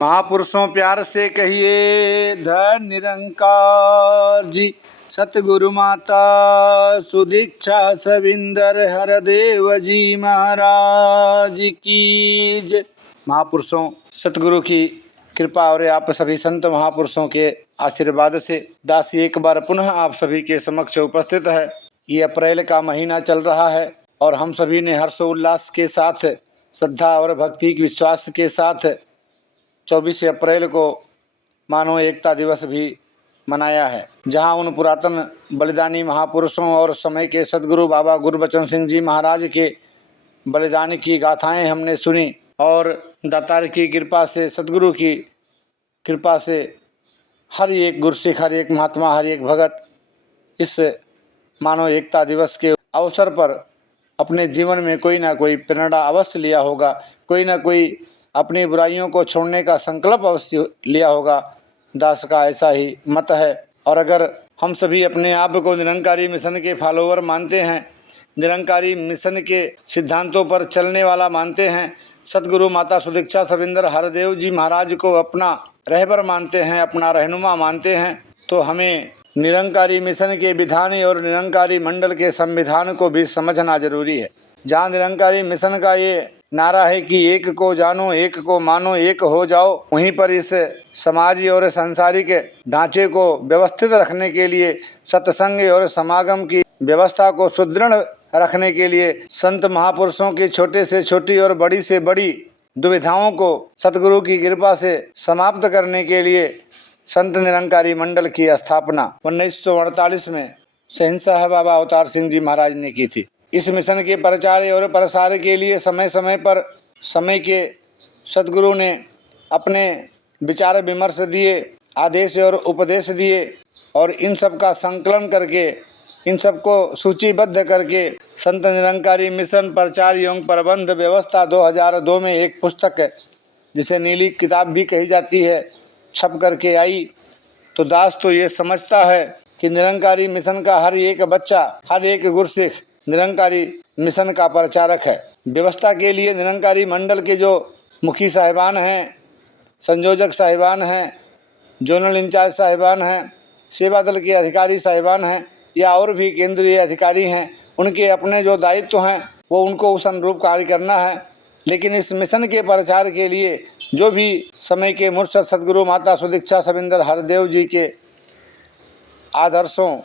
महापुरुषों प्यार से कहिए धन निरंकार जी। सतगुरु माता सुदीक्षा सविंदर हरदेव जी महाराज की जय। महापुरुषों सतगुरु की कृपा और आप सभी संत महापुरुषों के आशीर्वाद से दासी एक बार पुनः आप सभी के समक्ष उपस्थित है। ये अप्रैल का महीना चल रहा है और हम सभी ने हर्षोल्लास के साथ श्रद्धा और भक्ति के विश्वास के साथ 24 अप्रैल को मानव एकता दिवस भी मनाया है, जहां उन पुरातन बलिदानी महापुरुषों और समय के सदगुरु बाबा गुरबचन सिंह जी महाराज के बलिदान की गाथाएं हमने सुनी और दातार की कृपा से, सदगुरु की कृपा से हर एक गुरसिख, हर एक महात्मा, हर एक भगत इस मानव एकता दिवस के अवसर पर अपने जीवन में कोई ना कोई प्रेरणा अवश्य लिया होगा, कोई ना कोई अपनी बुराइयों को छोड़ने का संकल्प अवश्य लिया होगा। दास का ऐसा ही मत है। और अगर हम सभी अपने आप को निरंकारी मिशन के फॉलोअर मानते हैं, निरंकारी मिशन के सिद्धांतों पर चलने वाला मानते हैं, सतगुरु माता सुदीक्षा सविंदर हरदेव जी महाराज को अपना रहबर मानते हैं, अपना रहनुमा मानते हैं, तो हमें निरंकारी मिशन के विधान और निरंकारी मंडल के संविधान को भी समझना जरूरी है। जहाँ निरंकारी मिशन का ये नारा है कि एक को जानो, एक को मानो, एक हो जाओ, वहीं पर इस समाज और सांसारिक ढांचे को व्यवस्थित रखने के लिए, सत्संग और समागम की व्यवस्था को सुदृढ़ रखने के लिए, संत महापुरुषों की छोटे से छोटी और बड़ी से बड़ी दुविधाओं को सतगुरु की कृपा से समाप्त करने के लिए संत निरंकारी मंडल की स्थापना 1948 में शहंशाह बाबा अवतार सिंह जी महाराज ने की थी। इस मिशन के प्रचार और प्रसार के लिए समय समय पर समय के सतगुरु ने अपने विचार विमर्श दिए, आदेश और उपदेश दिए और इन सब का संकलन करके, इन सब को सूचीबद्ध करके संत निरंकारी मिशन प्रचार एवं प्रबंध व्यवस्था 2002 में एक पुस्तक जिसे नीली किताब भी कही जाती है छप करके आई। तो दास तो ये समझता है कि निरंकारी मिशन का हर एक बच्चा, हर एक गुरसिख निरंकारी मिशन का प्रचारक है। व्यवस्था के लिए निरंकारी मंडल के जो मुखी साहिबान हैं, संयोजक साहिबान हैं, जोनल इंचार्ज साहिबान हैं, सेवा दल के अधिकारी साहिबान हैं या और भी केंद्रीय अधिकारी हैं, उनके अपने जो दायित्व हैं वो उनको उस अनुरूप कार्य करना है। लेकिन इस मिशन के प्रचार के लिए जो भी समय के मुर्शद सदगुरु माता सुदीक्षा सविंदर हरदेव जी के आदर्शों,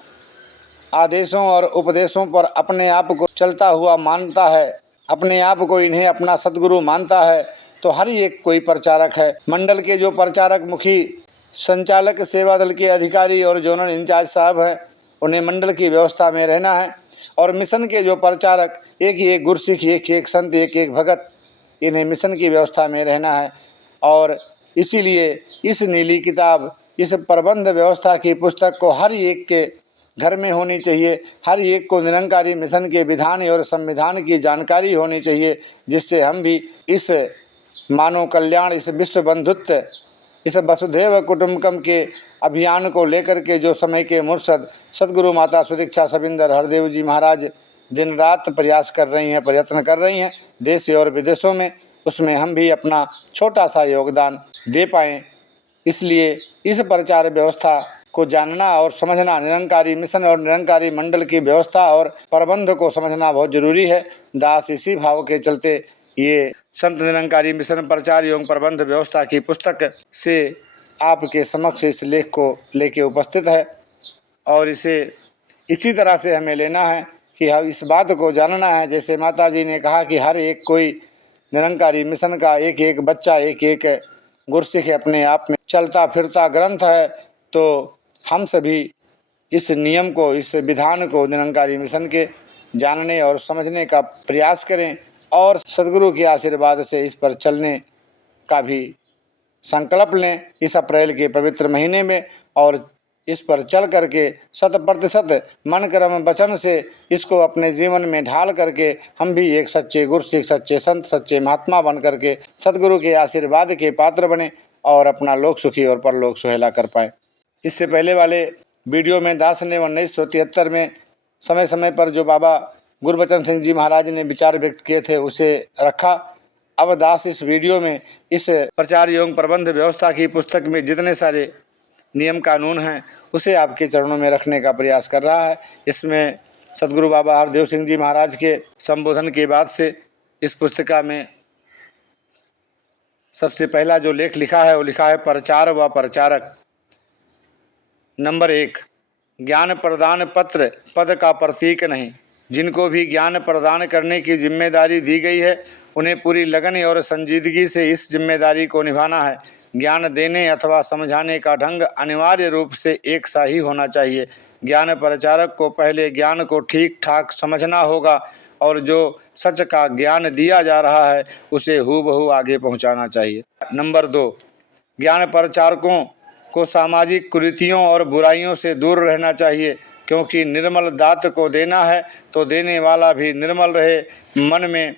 आदेशों और उपदेशों पर अपने आप को चलता हुआ मानता है, अपने आप को इन्हें अपना सदगुरु मानता है, तो हर एक कोई प्रचारक है। मंडल के जो प्रचारक, मुखी, संचालक, सेवा दल के अधिकारी और जोनल इंचार्ज साहब हैं, उन्हें मंडल की व्यवस्था में रहना है। और मिशन के जो प्रचारक, एक ही एक गुरसिख, एक एक संत, एक एक भगत, इन्हें मिशन की व्यवस्था में रहना है। और इसीलिए इस नीली किताब, इस प्रबंध व्यवस्था की पुस्तक को हर एक के घर में होनी चाहिए। हर एक को निरंकारी मिशन के विधान और संविधान की जानकारी होनी चाहिए, जिससे हम भी इस मानव कल्याण, इस विश्व बंधुत्व, इस वसुधैव कुटुंबकम के अभियान को लेकर के जो समय के मुर्शद सदगुरु माता सुदीक्षा सविंदर हरदेव जी महाराज दिन रात प्रयास कर रही हैं, प्रयत्न कर रही हैं देश और विदेशों में, उसमें हम भी अपना छोटा सा योगदान दे पाएँ। इसलिए इस प्रचार व्यवस्था को जानना और समझना, निरंकारी मिशन और निरंकारी मंडल की व्यवस्था और प्रबंध को समझना बहुत जरूरी है। दास इसी भाव के चलते ये संत निरंकारी मिशन प्रचार एवं प्रबंध व्यवस्था की पुस्तक से आपके समक्ष इस लेख को लेके उपस्थित है। और इसे इसी तरह से हमें लेना है कि हम इस बात को जानना है, जैसे माता जी ने कहा कि हर एक कोई निरंकारी मिशन का एक एक बच्चा, एक एक गुरसिख अपने आप में चलता फिरता ग्रंथ है। तो हम सभी इस नियम को, इस विधान को निरंकारी मिशन के जानने और समझने का प्रयास करें और सदगुरु के आशीर्वाद से इस पर चलने का भी संकल्प लें इस अप्रैल के पवित्र महीने में। और इस पर चल करके 100% मन कर्म वचन से इसको अपने जीवन में ढाल करके हम भी एक सच्चे गुरसिख, सच्चे संत, सच्चे महात्मा बन करके सदगुरु के आशीर्वाद के पात्र बने और अपना लोक सुखी और परलोक सुहेला कर पाएँ। इससे पहले वाले वीडियो में दास ने 1973 में समय समय पर जो बाबा गुरबचन सिंह जी महाराज ने विचार व्यक्त किए थे उसे रखा। अब दास इस वीडियो में इस प्रचार एवं प्रबंध व्यवस्था की पुस्तक में जितने सारे नियम कानून हैं उसे आपके चरणों में रखने का प्रयास कर रहा है। इसमें सदगुरु बाबा हरदेव सिंह जी महाराज के संबोधन के बाद से इस पुस्तिका में सबसे पहला जो लेख लिखा है वो लिखा है प्रचार व प्रचारक। नंबर 1, ज्ञान प्रदान पत्र पद का प्रतीक नहीं। जिनको भी ज्ञान प्रदान करने की जिम्मेदारी दी गई है उन्हें पूरी लगन और संजीदगी से इस जिम्मेदारी को निभाना है। ज्ञान देने अथवा समझाने का ढंग अनिवार्य रूप से एक सा ही होना चाहिए। ज्ञान प्रचारक को पहले ज्ञान को ठीक ठाक समझना होगा और जो सच का ज्ञान दिया जा रहा है उसे हूबहू आगे पहुंचाना चाहिए। नंबर 2, ज्ञान प्रचारकों को सामाजिक कुरीतियों और बुराइयों से दूर रहना चाहिए, क्योंकि निर्मल दात को देना है तो देने वाला भी निर्मल रहे, मन में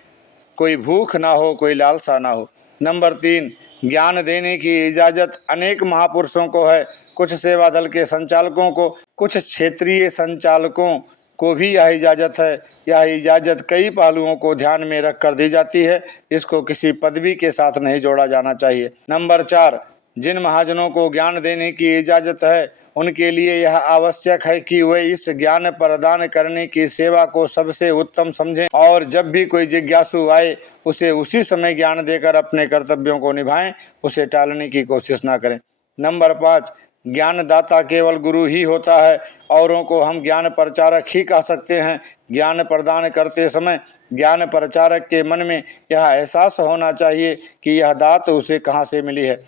कोई भूख ना हो, कोई लालसा ना हो। नंबर 3, ज्ञान देने की इजाज़त अनेक महापुरुषों को है। कुछ सेवा दल के संचालकों को, कुछ क्षेत्रीय संचालकों को भी यह इजाज़त है। यह इजाज़त कई पहलुओं को ध्यान में रख कर दी जाती है। इसको किसी पदवी के साथ नहीं जोड़ा जाना चाहिए। नंबर 4, जिन महाजनों को ज्ञान देने की इजाज़त है उनके लिए यह आवश्यक है कि वे इस ज्ञान प्रदान करने की सेवा को सबसे उत्तम समझें और जब भी कोई जिज्ञासु आए उसे उसी समय ज्ञान देकर अपने कर्तव्यों को निभाएं, उसे टालने की कोशिश ना करें। नंबर 5, ज्ञानदाता केवल गुरु ही होता है, औरों को हम ज्ञान प्रचारक ही कह सकते हैं। ज्ञान प्रदान करते समय ज्ञान प्रचारक के मन में यह एहसास होना चाहिए कि यह दात उसे कहाँ से मिली है।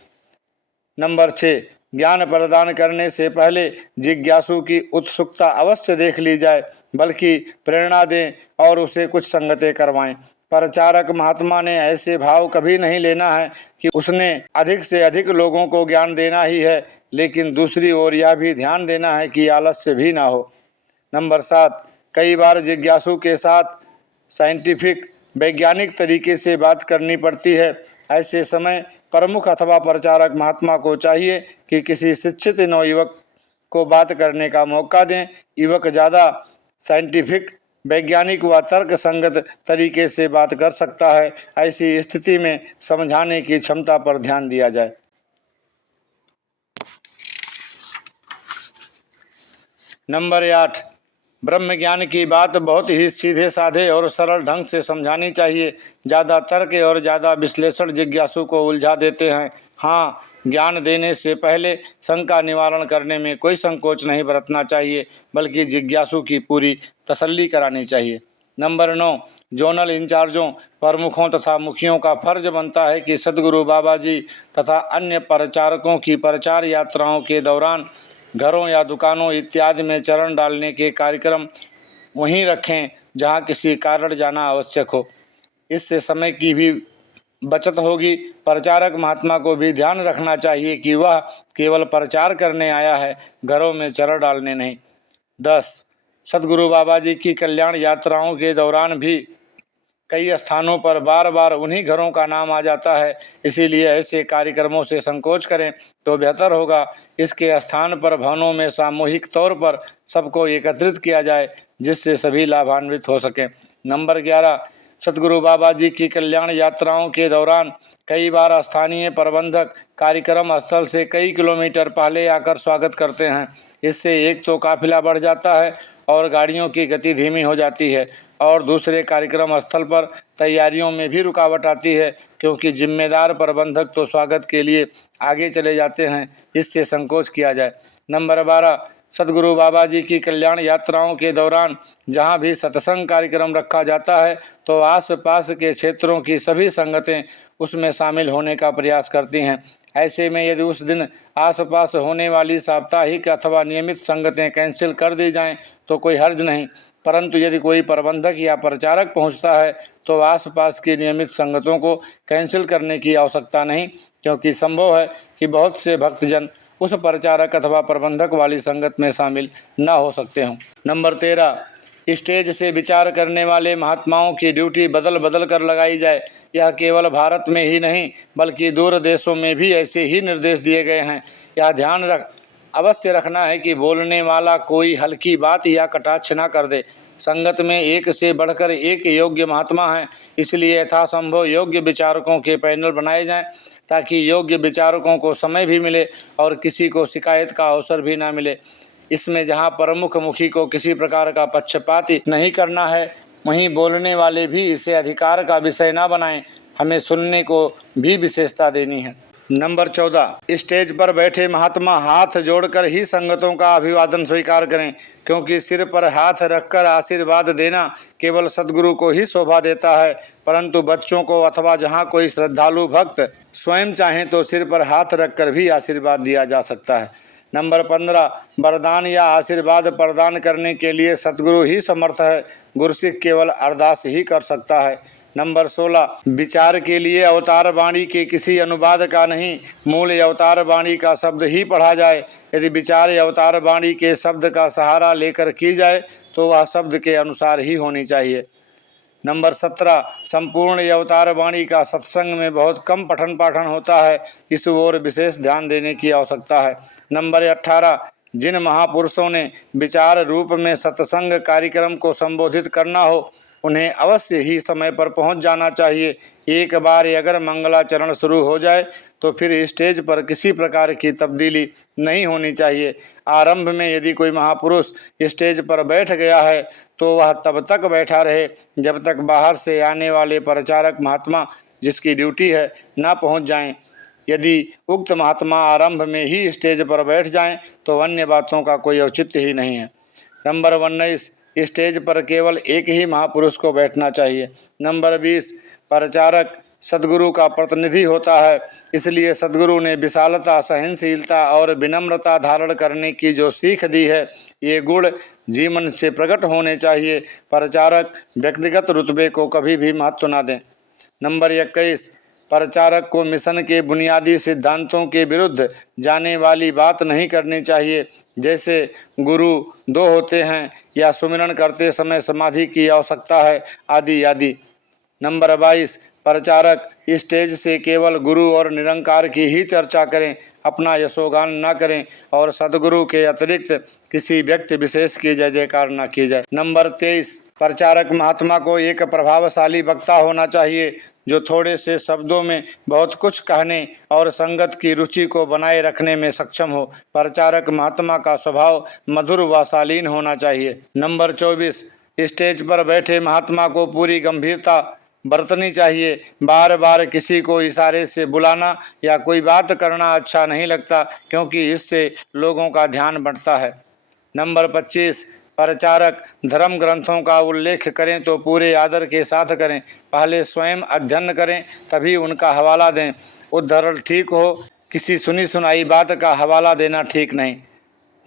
नंबर 6, ज्ञान प्रदान करने से पहले जिज्ञासु की उत्सुकता अवश्य देख ली जाए, बल्कि प्रेरणा दें और उसे कुछ संगतें करवाएं। प्रचारक महात्मा ने ऐसे भाव कभी नहीं लेना है कि उसने अधिक से अधिक लोगों को ज्ञान देना ही है, लेकिन दूसरी ओर यह भी ध्यान देना है कि आलस्य भी ना हो। नंबर 7, कई बार जिज्ञासु के साथ साइंटिफिक वैज्ञानिक तरीके से बात करनी पड़ती है। ऐसे समय प्रमुख अथवा प्रचारक महात्मा को चाहिए कि किसी शिक्षित नवयुवक को बात करने का मौका दें। युवक ज़्यादा साइंटिफिक, वैज्ञानिक व तर्क संगत तरीके से बात कर सकता है। ऐसी स्थिति में समझाने की क्षमता पर ध्यान दिया जाए। नंबर 8, ब्रह्म ज्ञान की बात बहुत ही सीधे साधे और सरल ढंग से समझानी चाहिए। ज़्यादा तर्क और ज़्यादा विश्लेषण जिज्ञासु को उलझा देते हैं। हाँ, ज्ञान देने से पहले शंका निवारण करने में कोई संकोच नहीं बरतना चाहिए, बल्कि जिज्ञासु की पूरी तसल्ली करानी चाहिए। नंबर 9, जोनल इंचार्जों, प्रमुखों तथा मुखियों का फर्ज बनता है कि सदगुरु बाबा जी तथा अन्य प्रचारकों की प्रचार यात्राओं के दौरान घरों या दुकानों इत्यादि में चरण डालने के कार्यक्रम वहीं रखें जहां किसी कारण जाना आवश्यक हो। इससे समय की भी बचत होगी। प्रचारक महात्मा को भी ध्यान रखना चाहिए कि वह केवल प्रचार करने आया है, घरों में चरण डालने नहीं। 10, सदगुरु बाबा जी की कल्याण यात्राओं के दौरान भी कई स्थानों पर बार बार उन्हीं घरों का नाम आ जाता है, इसीलिए ऐसे कार्यक्रमों से संकोच करें तो बेहतर होगा। इसके स्थान पर भवनों में सामूहिक तौर पर सबको एकत्रित किया जाए, जिससे सभी लाभान्वित हो सकें। नंबर 11, सदगुरु बाबा जी की कल्याण यात्राओं के दौरान कई बार स्थानीय प्रबंधक कार्यक्रम स्थल से कई किलोमीटर पहले आकर स्वागत करते हैं। इससे एक तो काफिला बढ़ जाता है और गाड़ियों की गति धीमी हो जाती है, और दूसरे कार्यक्रम स्थल पर तैयारियों में भी रुकावट आती है, क्योंकि जिम्मेदार प्रबंधक तो स्वागत के लिए आगे चले जाते हैं। इससे संकोच किया जाए। नंबर 12, सदगुरु बाबा जी की कल्याण यात्राओं के दौरान जहां भी सत्संग कार्यक्रम रखा जाता है तो आस पास के क्षेत्रों की सभी संगतें उसमें शामिल होने का प्रयास करती हैं। ऐसे में यदि उस दिन आसपास होने वाली साप्ताहिक अथवा नियमित संगतें कैंसिल कर दी जाएं तो कोई हर्ज नहीं, परंतु यदि कोई प्रबंधक या प्रचारक पहुंचता है तो आसपास की नियमित संगतों को कैंसिल करने की आवश्यकता नहीं, क्योंकि संभव है कि बहुत से भक्तजन उस प्रचारक अथवा प्रबंधक वाली संगत में शामिल न हो सकते हों। नंबर 13, स्टेज से विचार करने वाले महात्माओं की ड्यूटी बदल बदल कर लगाई जाए। यह केवल भारत में ही नहीं बल्कि दूर देशों में भी ऐसे ही निर्देश दिए गए हैं। यह ध्यान अवश्य रखना है कि बोलने वाला कोई हल्की बात या कटाक्ष ना कर दे। संगत में एक से बढ़कर एक योग्य महात्मा हैं, इसलिए यथासंभव योग्य विचारकों के पैनल बनाए जाएं ताकि योग्य विचारकों को समय भी मिले और किसी को शिकायत का अवसर भी ना मिले। इसमें जहाँ प्रमुख मुखी को किसी प्रकार का पक्षपात नहीं करना है, वहीं बोलने वाले भी इसे अधिकार का विषय ना बनाएं। हमें सुनने को भी विशेषता देनी है। नंबर 14, स्टेज पर बैठे महात्मा हाथ जोड़कर ही संगतों का अभिवादन स्वीकार करें, क्योंकि सिर पर हाथ रखकर आशीर्वाद देना केवल सद्गुरु को ही शोभा देता है, परंतु बच्चों को अथवा जहाँ कोई श्रद्धालु भक्त स्वयं चाहें तो सिर पर हाथ रखकर भी आशीर्वाद दिया जा सकता है। नंबर 15, वरदान या आशीर्वाद प्रदान करने के लिए सद्गुरु ही समर्थ है, गुरसिख केवल अरदास ही कर सकता है। नंबर 16, विचार के लिए अवतार वाणी के किसी अनुवाद का नहीं, मूल अवतार वाणी का शब्द ही पढ़ा जाए। यदि विचार अवतार वाणी के शब्द का सहारा लेकर की जाए तो वह शब्द के अनुसार ही होनी चाहिए। नंबर 17, संपूर्ण अवतार वाणी का सत्संग में बहुत कम पठन पाठन होता है, इस ओर विशेष ध्यान देने की आवश्यकता है। नंबर 18, जिन महापुरुषों ने विचार रूप में सत्संग कार्यक्रम को संबोधित करना हो उन्हें अवश्य ही समय पर पहुंच जाना चाहिए। एक बार अगर मंगलाचरण शुरू हो जाए तो फिर स्टेज पर किसी प्रकार की तब्दीली नहीं होनी चाहिए। आरंभ में यदि कोई महापुरुष स्टेज पर बैठ गया है तो वह तब तक बैठा रहे जब तक बाहर से आने वाले प्रचारक महात्मा, जिसकी ड्यूटी है, ना पहुंच जाएं। यदि उक्त महात्मा आरंभ में ही स्टेज पर बैठ जाएं तो अन्य बातों का कोई औचित्य ही नहीं है। नंबर 19, स्टेज पर केवल एक ही महापुरुष को बैठना चाहिए। नंबर 20, प्रचारक सद्गुरु का प्रतिनिधि होता है, इसलिए सद्गुरु ने विशालता, सहनशीलता और विनम्रता धारण करने की जो सीख दी है, ये गुण जीवन से प्रकट होने चाहिए। प्रचारक व्यक्तिगत रुतबे को कभी भी महत्व न दें। नंबर 21, प्रचारक को मिशन के बुनियादी सिद्धांतों के विरुद्ध जाने वाली बात नहीं करनी चाहिए, जैसे गुरु 2 होते हैं या सुमिरन करते समय समाधि की आवश्यकता है, आदि आदि। नंबर 22, प्रचारक स्टेज से केवल गुरु और निरंकार की ही चर्चा करें, अपना यशोगान न करें और सद्गुरु के अतिरिक्त किसी व्यक्ति विशेष की जय जयकार न की जाए। नंबर 23, प्रचारक महात्मा को एक प्रभावशाली वक्ता होना चाहिए जो थोड़े से शब्दों में बहुत कुछ कहने और संगत की रुचि को बनाए रखने में सक्षम हो। प्रचारक महात्मा का स्वभाव मधुर व शालीन होना चाहिए। नंबर 24, स्टेज पर बैठे महात्मा को पूरी गंभीरता बरतनी चाहिए। बार बार किसी को इशारे से बुलाना या कोई बात करना अच्छा नहीं लगता, क्योंकि इससे लोगों का ध्यान बंटता है। नंबर 25, प्रचारक धर्म ग्रंथों का उल्लेख करें तो पूरे आदर के साथ करें। पहले स्वयं अध्ययन करें तभी उनका हवाला दें। उद्धरण ठीक हो, किसी सुनी सुनाई बात का हवाला देना ठीक नहीं।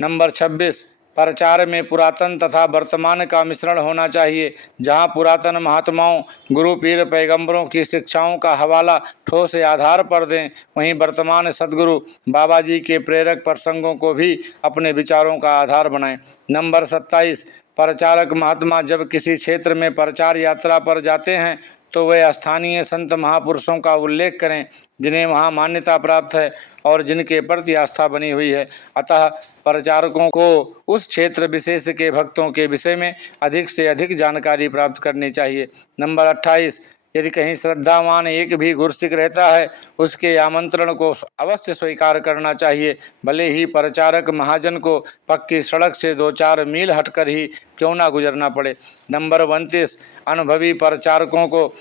नंबर 26, प्रचार में पुरातन तथा वर्तमान का मिश्रण होना चाहिए। जहां पुरातन महात्माओं, गुरु पीर पैगंबरों की शिक्षाओं का हवाला ठोस आधार पर दें, वहीं वर्तमान सद्गुरु बाबा जी के प्रेरक प्रसंगों को भी अपने विचारों का आधार बनाएं। नंबर 27, प्रचारक महात्मा जब किसी क्षेत्र में प्रचार यात्रा पर जाते हैं तो वे स्थानीय संत महापुरुषों का उल्लेख करें जिन्हें वहाँ मान्यता प्राप्त है और जिनके प्रति आस्था बनी हुई है। अतः प्रचारकों को उस क्षेत्र विशेष के भक्तों के विषय में अधिक से अधिक जानकारी प्राप्त करनी चाहिए। नंबर 28, यदि कहीं श्रद्धावान एक भी गुरसिख रहता है उसके आमंत्रण को अवश्य स्वीकार करना चाहिए, भले ही प्रचारक महाजन को पक्की सड़क से 2-4 मील हटकर ही क्यों ना गुजरना पड़े। नंबर 29, अनुभवी प्रचारकों को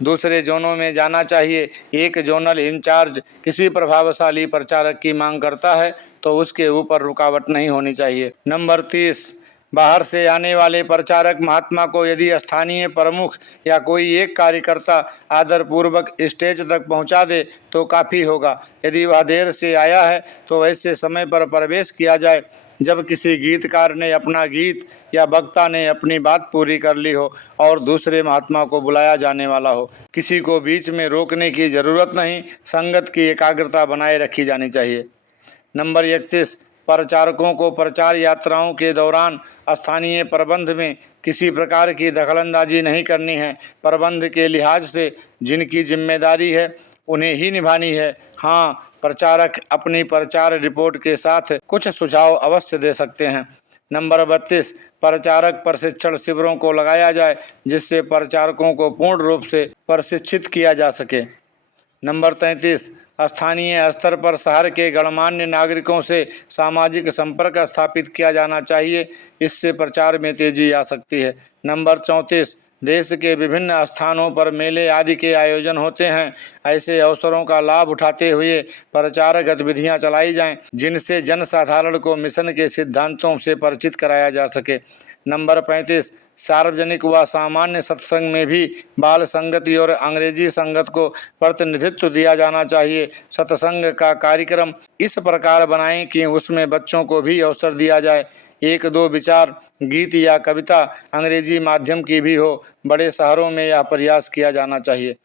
दूसरे जोनों में जाना चाहिए। एक जोनल इंचार्ज किसी प्रभावशाली प्रचारक की मांग करता है तो उसके ऊपर रुकावट नहीं होनी चाहिए। नंबर 30, बाहर से आने वाले प्रचारक महात्मा को यदि स्थानीय प्रमुख या कोई एक कार्यकर्ता आदरपूर्वक स्टेज तक पहुंचा दे तो काफ़ी होगा। यदि वह देर से आया है तो ऐसे समय पर प्रवेश किया जाए जब किसी गीतकार ने अपना गीत या वक्ता ने अपनी बात पूरी कर ली हो और दूसरे महात्मा को बुलाया जाने वाला हो। किसी को बीच में रोकने की ज़रूरत नहीं, संगत की एकाग्रता बनाए रखी जानी चाहिए। नंबर 31, प्रचारकों को प्रचार यात्राओं के दौरान स्थानीय प्रबंध में किसी प्रकार की दखलंदाजी नहीं करनी है। प्रबंध के लिहाज से जिनकी जिम्मेदारी है उन्हें ही निभानी है। हाँ, प्रचारक अपनी प्रचार रिपोर्ट के साथ कुछ सुझाव अवश्य दे सकते हैं। नंबर 32, प्रचारक प्रशिक्षण शिविरों को लगाया जाए, जिससे प्रचारकों को पूर्ण रूप से प्रशिक्षित किया जा सके। नंबर 33, स्थानीय स्तर पर शहर के गणमान्य नागरिकों से सामाजिक संपर्क स्थापित किया जाना चाहिए, इससे प्रचार में तेजी आ सकती है। नंबर 34, देश के विभिन्न स्थानों पर मेले आदि के आयोजन होते हैं। ऐसे अवसरों का लाभ उठाते हुए प्रचार गतिविधियां चलाई जाएं, जिनसे जनसाधारण को मिशन के सिद्धांतों से परिचित कराया जा सके। नंबर 35, सार्वजनिक व सामान्य सत्संग में भी बाल संगति और अंग्रेजी संगत को प्रतिनिधित्व दिया जाना चाहिए। सत्संग का कार्यक्रम इस प्रकार बनाएं कि उसमें बच्चों को भी अवसर दिया जाए। 1-2 विचार, गीत या कविता अंग्रेजी माध्यम की भी हो। बड़े शहरों में यह प्रयास किया जाना चाहिए।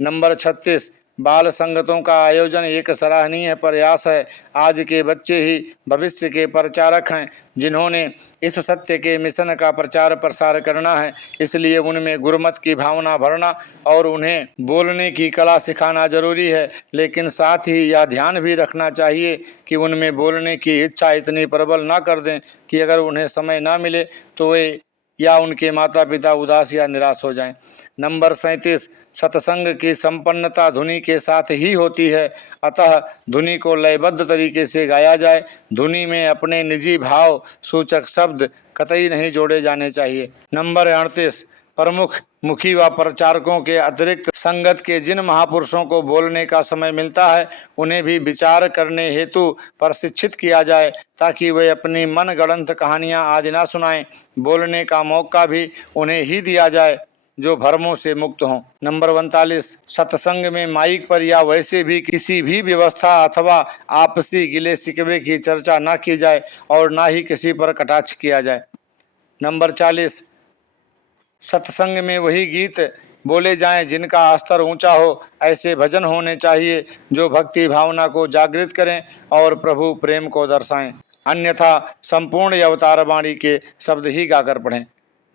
नंबर 36, बाल संगतों का आयोजन एक सराहनीय प्रयास है। आज के बच्चे ही भविष्य के प्रचारक हैं, जिन्होंने इस सत्य के मिशन का प्रचार प्रसार करना है। इसलिए उनमें गुरुमत की भावना भरना और उन्हें बोलने की कला सिखाना जरूरी है, लेकिन साथ ही यह ध्यान भी रखना चाहिए कि उनमें बोलने की इच्छा इतनी प्रबल ना कर दें कि अगर उन्हें समय ना मिले तो वे या उनके माता पिता उदास या निराश हो जाएं। नंबर 37, सत्संग की संपन्नता धुनी के साथ ही होती है, अतः धुनी को लयबद्ध तरीके से गाया जाए। धुनी में अपने निजी भाव सूचक शब्द कतई नहीं जोड़े जाने चाहिए। नंबर 38, प्रमुख मुखी व प्रचारकों के अतिरिक्त संगत के जिन महापुरुषों को बोलने का समय मिलता है, उन्हें भी विचार करने हेतु प्रशिक्षित किया जाए, ताकि वे अपनी मनगढ़ंत कहानियां आदि ना सुनाएं। बोलने का मौका भी उन्हें ही दिया जाए जो भ्रमों से मुक्त हों। नंबर 39, सत्संग में माइक पर या वैसे भी किसी भी व्यवस्था अथवा आपसी गिले शिकवे की चर्चा न की जाए और ना ही किसी पर कटाक्ष किया जाए। नंबर 40, सत्संग में वही गीत बोले जाएं जिनका स्तर ऊंचा हो। ऐसे भजन होने चाहिए जो भक्ति भावना को जागृत करें और प्रभु प्रेम को दर्शाएं, अन्यथा संपूर्ण अवतार वाणी के शब्द ही गाकर पढ़ें।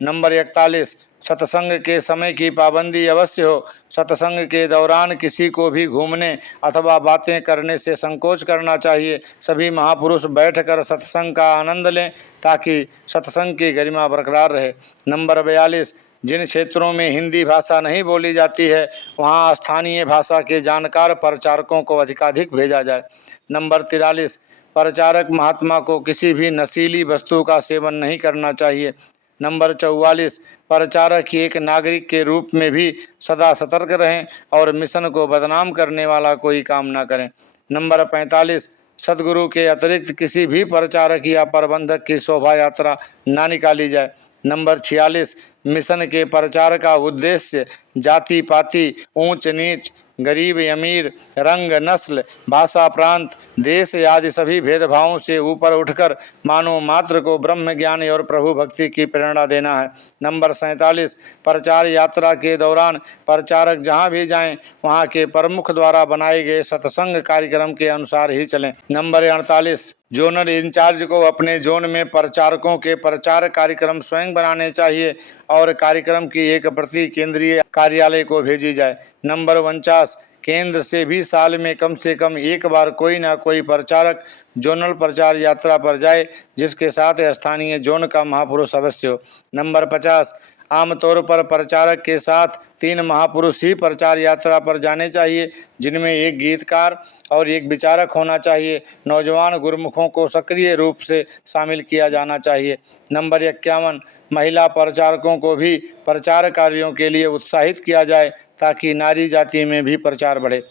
नंबर 41, सत्संग के समय की पाबंदी अवश्य हो। सत्संग के दौरान किसी को भी घूमने अथवा बातें करने से संकोच करना चाहिए। सभी महापुरुष बैठकर सत्संग का आनंद लें, ताकि सत्संग की गरिमा बरकरार रहे। नंबर 42, जिन क्षेत्रों में हिंदी भाषा नहीं बोली जाती है, वहाँ स्थानीय भाषा के जानकार प्रचारकों को अधिकाधिक भेजा जाए। नंबर 43, प्रचारक महात्मा को किसी भी नशीली वस्तु का सेवन नहीं करना चाहिए। नंबर 44, प्रचारक एक नागरिक के रूप में भी सदा सतर्क रहें और मिशन को बदनाम करने वाला कोई काम न करें। नंबर 45, सदगुरु के अतिरिक्त किसी भी प्रचारक या प्रबंधक की शोभा यात्रा ना निकाली जाए। नंबर 46, मिशन के प्रचार का उद्देश्य जाति पाति, ऊंच नीच, गरीब अमीर, रंग नस्ल, भाषा प्रांत, देश आदि सभी भेदभावों से ऊपर उठकर मानव मात्र को ब्रह्म ज्ञान और प्रभु भक्ति की प्रेरणा देना है। नंबर 47, प्रचार यात्रा के दौरान प्रचारक जहां भी जाएं, वहां के प्रमुख द्वारा बनाए गए सत्संग कार्यक्रम के अनुसार ही चलें। नंबर 48, जोनल इंचार्ज को अपने जोन में प्रचारकों के प्रचार कार्यक्रम स्वयं बनाने चाहिए और कार्यक्रम की एक प्रति केंद्रीय कार्यालय को भेजी जाए। नंबर 49, केंद्र से भी साल में कम से कम एक बार कोई ना कोई प्रचारक जोनल प्रचार यात्रा पर जाए, जिसके साथ स्थानीय जोन का महापुरुष अवश्य हो। नंबर 50, आमतौर पर प्रचारक के साथ 3 महापुरुष ही प्रचार यात्रा पर जाने चाहिए, जिनमें एक गीतकार और एक विचारक होना चाहिए। नौजवान गुरुमुखों को सक्रिय रूप से शामिल किया जाना चाहिए। नंबर 51, महिला प्रचारकों को भी प्रचार कार्यों के लिए उत्साहित किया जाए, ताकि नारी जाति में भी प्रचार बढ़े।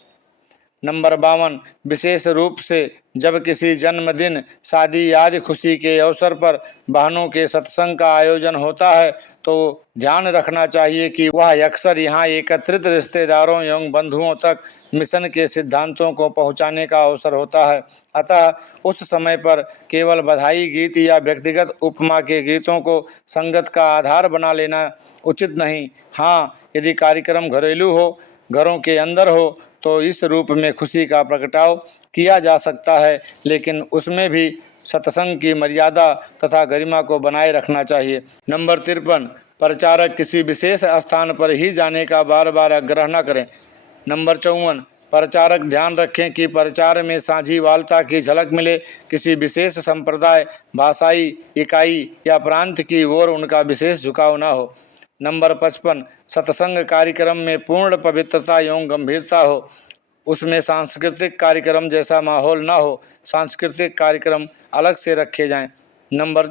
नंबर 52, विशेष रूप से जब किसी जन्मदिन, शादी आदि खुशी के अवसर पर बहनों के सत्संग का आयोजन होता है, तो ध्यान रखना चाहिए कि वह अक्सर यहाँ एकत्रित रिश्तेदारों एवं बंधुओं तक मिशन के सिद्धांतों को पहुँचाने का अवसर होता है। अतः उस समय पर केवल बधाई गीत या व्यक्तिगत उपमा के गीतों को संगत का आधार बना लेना उचित नहीं। हाँ, यदि कार्यक्रम घरेलू हो, घरों के अंदर हो, तो इस रूप में खुशी का प्रगटाव किया जा सकता है, लेकिन उसमें भी सत्संग की मर्यादा तथा गरिमा को बनाए रखना चाहिए। नंबर 53, प्रचारक किसी विशेष स्थान पर ही जाने का बार बार आग्रह न करें। नंबर 54, प्रचारक ध्यान रखें कि प्रचार में साझीवालता की झलक मिले, किसी विशेष संप्रदाय, भाषाई इकाई या प्रांत की ओर उनका विशेष झुकाव न हो। नंबर 55, सत्संग कार्यक्रम में पूर्ण पवित्रता एवं गंभीरता हो, उसमें सांस्कृतिक कार्यक्रम जैसा माहौल न हो, सांस्कृतिक कार्यक्रम अलग से रखे जाएं। नंबर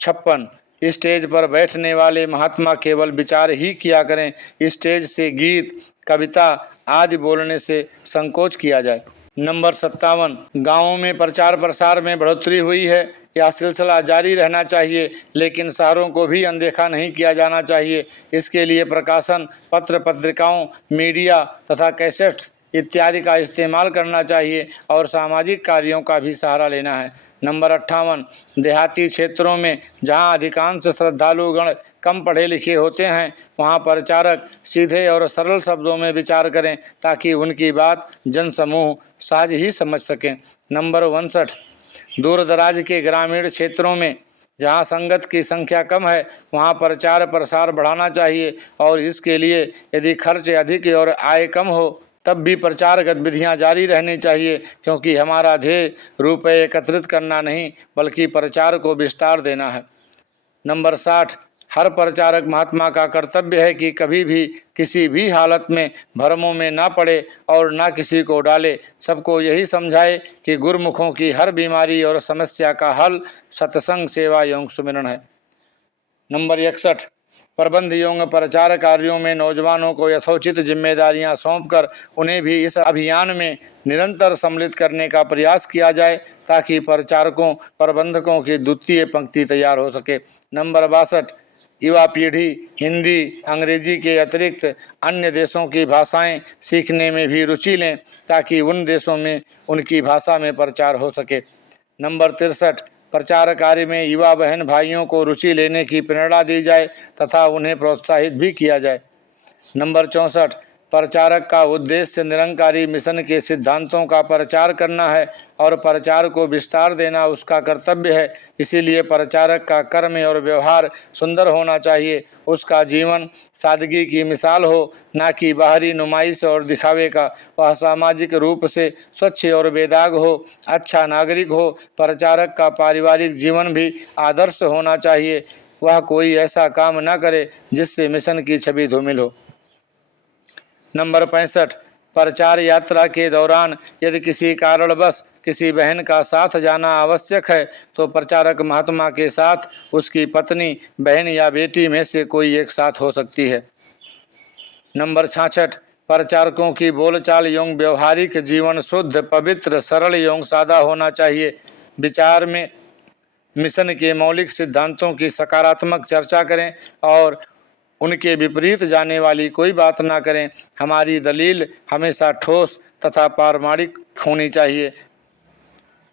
56, स्टेज पर बैठने वाले महात्मा केवल विचार ही किया करें, स्टेज से गीत, कविता आदि बोलने से संकोच किया जाए। नंबर 57, गाँवों में प्रचार प्रसार में बढ़ोतरी हुई है, यह सिलसिला जारी रहना चाहिए, लेकिन शहरों को भी अनदेखा नहीं किया जाना चाहिए। इसके लिए प्रकाशन, पत्र पत्रिकाओं, मीडिया तथा कैसेट्स इत्यादि का इस्तेमाल करना चाहिए और सामाजिक कार्यों का भी सहारा लेना है। नंबर 58, देहाती क्षेत्रों में जहां अधिकांश श्रद्धालुगण कम पढ़े लिखे होते हैं, वहां प्रचारक सीधे और सरल शब्दों में विचार करें ताकि उनकी बात जनसमूह सहज ही समझ सकें। नंबर 59, दूर दराज के ग्रामीण क्षेत्रों में जहां संगत की संख्या कम है, वहां प्रचार प्रसार बढ़ाना चाहिए और इसके लिए यदि खर्च अधिक और आय कम हो तब भी प्रचार गतिविधियां जारी रहनी चाहिए, क्योंकि हमारा ध्येय रुपए एकत्रित करना नहीं बल्कि प्रचार को विस्तार देना है। नंबर 60, हर प्रचारक महात्मा का कर्तव्य है कि कभी भी किसी भी हालत में भ्रमों में ना पड़े और ना किसी को डाले, सबको यही समझाए कि गुरुमुखों की हर बीमारी और समस्या का हल सत्संग, सेवा एवं सुमिरन है। नंबर 61, प्रबंध एवं प्रचार कार्यों में नौजवानों को यथोचित जिम्मेदारियां सौंपकर उन्हें भी इस अभियान में निरंतर सम्मिलित करने का प्रयास किया जाए ताकि प्रचारकों प्रबंधकों की द्वितीय पंक्ति तैयार हो सके। नंबर 62, युवा पीढ़ी हिंदी अंग्रेजी के अतिरिक्त अन्य देशों की भाषाएं सीखने में भी रुचि लें ताकि उन देशों में उनकी भाषा में प्रचार हो सके। नंबर 63, प्रचार कार्य में युवा बहन भाइयों को रुचि लेने की प्रेरणा दी जाए तथा उन्हें प्रोत्साहित भी किया जाए। नंबर 64, प्रचारक का उद्देश्य निरंकारी मिशन के सिद्धांतों का प्रचार करना है और प्रचार को विस्तार देना उसका कर्तव्य है। इसीलिए प्रचारक का कर्म और व्यवहार सुंदर होना चाहिए, उसका जीवन सादगी की मिसाल हो, ना कि बाहरी नुमाइश और दिखावे का। वह सामाजिक रूप से स्वच्छ और बेदाग हो, अच्छा नागरिक हो। प्रचारक का पारिवारिक जीवन भी आदर्श होना चाहिए, वह कोई ऐसा काम न करे जिससे मिशन की छवि धूमिल हो। नंबर 65, प्रचार यात्रा के दौरान यदि किसी कारणवश किसी बहन का साथ जाना आवश्यक है तो प्रचारक महात्मा के साथ उसकी पत्नी, बहन या बेटी में से कोई एक साथ हो सकती है। नंबर 66, प्रचारकों की बोलचाल एवं व्यवहारिक जीवन शुद्ध, पवित्र, सरल एवं सादा होना चाहिए। विचार में मिशन के मौलिक सिद्धांतों की सकारात्मक चर्चा करें और उनके विपरीत जाने वाली कोई बात ना करें। हमारी दलील हमेशा ठोस तथा प्रामाणिक होनी चाहिए।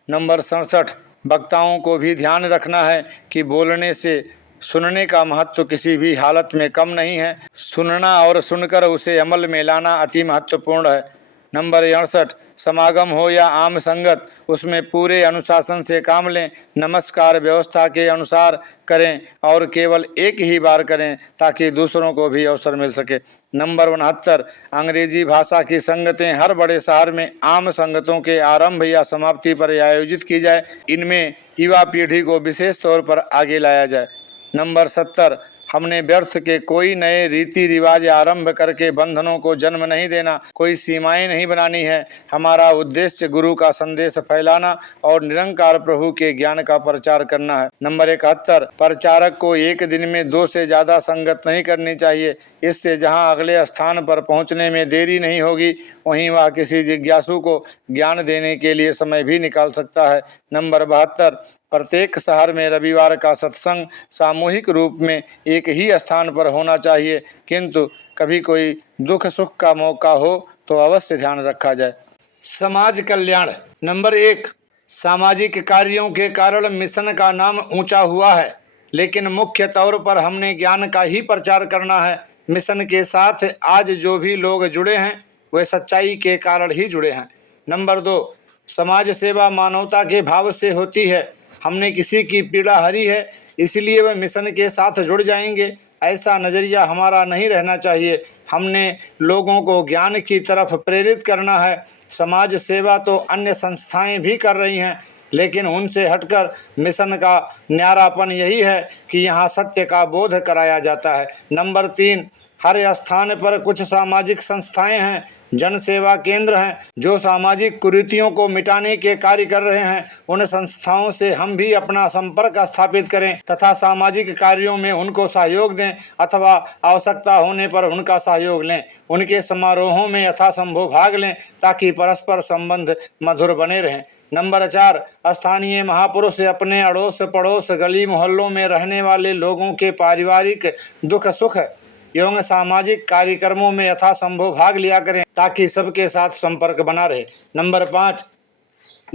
नंबर 67, वक्ताओं को भी ध्यान रखना है कि बोलने से सुनने का महत्व किसी भी हालत में कम नहीं है, सुनना और सुनकर उसे अमल में लाना अति महत्वपूर्ण है। नंबर 68, समागम हो या आम संगत, उसमें पूरे अनुशासन से काम लें, नमस्कार व्यवस्था के अनुसार करें और केवल एक ही बार करें ताकि दूसरों को भी अवसर मिल सके। नंबर 69, अंग्रेजी भाषा की संगतें हर बड़े शहर में आम संगतों के आरंभ या समाप्ति पर आयोजित की जाए, इनमें युवा पीढ़ी को विशेष तौर पर आगे लाया जाए। नंबर 70, हमने व्यर्थ के कोई नए रीति रिवाज आरंभ करके बंधनों को जन्म नहीं देना, कोई सीमाएं नहीं बनानी है। हमारा उद्देश्य गुरु का संदेश फैलाना और निरंकार प्रभु के ज्ञान का प्रचार करना है। नंबर 71, प्रचारक को एक दिन में 2 से ज्यादा संगत नहीं करनी चाहिए। इससे जहां अगले स्थान पर पहुंचने में देरी नहीं होगी, वहीं वह किसी जिज्ञासु को ज्ञान देने के लिए समय भी निकाल सकता है। नंबर 72, प्रत्येक शहर में रविवार का सत्संग सामूहिक रूप में एक ही स्थान पर होना चाहिए, किंतु कभी कोई दुख सुख का मौका हो तो अवश्य ध्यान रखा जाए। समाज कल्याण। नंबर 1, सामाजिक कार्यों के कारण मिशन का नाम ऊंचा हुआ है, लेकिन मुख्य तौर पर हमने ज्ञान का ही प्रचार करना है। मिशन के साथ आज जो भी लोग जुड़े हैं वे सच्चाई के कारण ही जुड़े हैं। नंबर 2, समाज सेवा मानवता के भाव से होती है। हमने किसी की पीड़ा हरी है, इसलिए वे मिशन के साथ जुड़ जाएंगे। ऐसा नज़रिया हमारा नहीं रहना चाहिए। हमने लोगों को ज्ञान की तरफ प्रेरित करना है। समाज सेवा तो अन्य संस्थाएं भी कर रही हैं, लेकिन उनसे हटकर मिशन का न्यारापन यही है कि यहाँ सत्य का बोध कराया जाता है। नंबर 3, हर स्थान पर कुछ सामाजिक संस्थाएं हैं, जन सेवा केंद्र हैं, जो सामाजिक कुरीतियों को मिटाने के कार्य कर रहे हैं। उन संस्थाओं से हम भी अपना संपर्क स्थापित करें तथा सामाजिक कार्यों में उनको सहयोग दें अथवा आवश्यकता होने पर उनका सहयोग लें। उनके समारोहों में यथासंभव भाग लें ताकि परस्पर संबंध मधुर बने रहें। नंबर 4, स्थानीय महापुरुष अपने अड़ोस पड़ोस गली मोहल्लों में रहने वाले लोगों के पारिवारिक दुख सुख एवं सामाजिक कार्यक्रमों में यथासंभव भाग लिया करें ताकि सबके साथ संपर्क बना रहे। नंबर 5,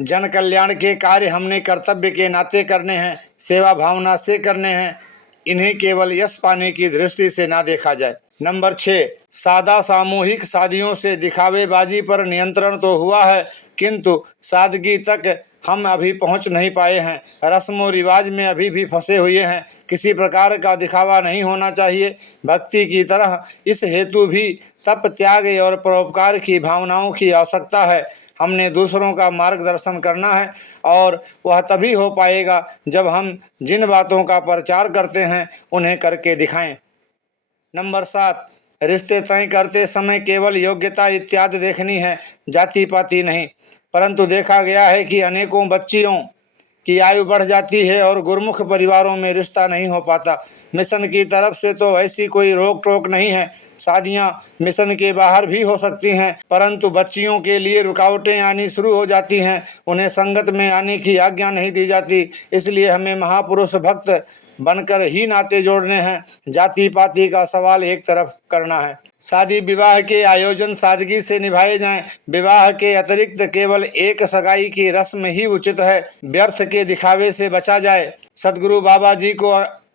जन कल्याण के कार्य हमने कर्तव्य के नाते करने हैं, सेवा भावना से करने हैं। इन्हें केवल यश पाने की दृष्टि से ना देखा जाए। नंबर 6, सादा सामूहिक शादियों से दिखावेबाजी पर नियंत्रण तो हुआ है, किंतु सादगी तक हम अभी पहुंच नहीं पाए हैं। रस्म और रिवाज में अभी भी फंसे हुए हैं। किसी प्रकार का दिखावा नहीं होना चाहिए। भक्ति की तरह इस हेतु भी तप त्याग और परोपकार की भावनाओं की आवश्यकता है। हमने दूसरों का मार्गदर्शन करना है और वह तभी हो पाएगा जब हम जिन बातों का प्रचार करते हैं उन्हें करके दिखाएं। नंबर 7, रिश्ते तय करते समय केवल योग्यता इत्यादि देखनी है, जाति पाति नहीं। परंतु देखा गया है कि अनेकों बच्चियों की आयु बढ़ जाती है और गुरुमुख परिवारों में रिश्ता नहीं हो पाता। मिशन की तरफ से तो ऐसी कोई रोक टोक नहीं है। शादियां मिशन के बाहर भी हो सकती हैं, परंतु बच्चियों के लिए रुकावटें आनी शुरू हो जाती हैं। उन्हें संगत में आने की आज्ञा नहीं दी जाती। इसलिए हमें महापुरुष भक्त बनकर ही नाते जोड़ने हैं। जाति पाति का सवाल एक तरफ करना है। शादी विवाह के आयोजन सादगी से निभाए जाएं। विवाह के अतिरिक्त केवल एक सगाई की रस्म ही उचित है। व्यर्थ के दिखावे से बचा जाए। सदगुरु बाबा जी को